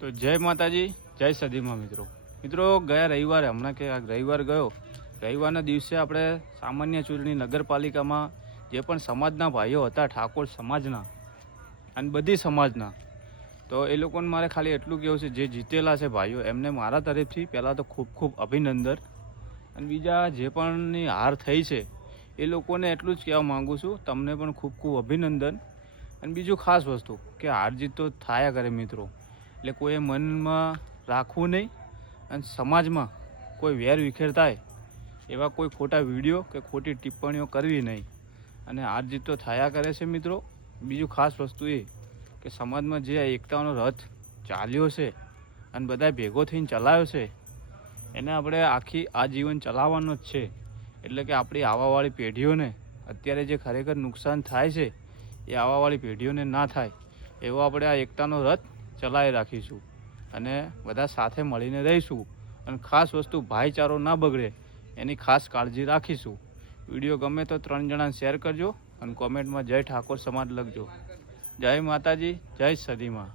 તો જય માતાજી, જય સદીમાં મિત્રો ગયા રવિવારે હમણાં કે રવિવાર ગયો, રવિવારના દિવસે આપણે સામાન્ય ચૂંટણી નગરપાલિકામાં જે પણ સમાજના ભાઈઓ હતા, ઠાકોર સમાજના અને બધી સમાજના, તો એ લોકોને મારે ખાલી એટલું કહેવું છે, જે જીતેલા છે ભાઈઓ એમને મારા તરફથી પહેલાં તો ખૂબ ખૂબ અભિનંદન, અને બીજા જે પણની હાર થઈ છે એ લોકોને એટલું જ કહેવા માગું છું, તમને પણ ખૂબ ખૂબ અભિનંદન. અને બીજું ખાસ વસ્તુ કે હાર જીત તો થયા કરે મિત્રો, એટલે કોઈએ મનમાં રાખવું નહીં, અને સમાજમાં કોઈ વેર વિખેર થાય એવા કોઈ ખોટા વિડીયો કે ખોટી ટિપ્પણીઓ કરવી નહીં. અને હાર જીત તો થયા કરે છે મિત્રો. બીજું ખાસ વસ્તુ એ કે સમાજમાં જે એકતાનો રથ ચાલ્યો છે અને બધા ભેગો થઈને ચલાવ્યો છે, એને આપણે આખી આજીવન ચલાવવાનો જ છે. એટલે કે આપણી આવવાવાળી પેઢીઓને અત્યારે જે ખરેખર નુકસાન થાય છે એ આવવાવાળી પેઢીઓને ના થાય એવો આપણે આ એકતાનો રથ ચલાવી રાખીશું અને બધા સાથે મળીને રહીશું. અને ખાસ વસ્તુ ભાઈચારો ના બગડે એની ખાસ કાળજી રાખીશું. વિડીયો ગમે તો 3 જણાને શેર કરજો અને કોમેન્ટમાં જય ઠાકોર સમાજ લખજો. જય માતાજી, જય સદીમાં.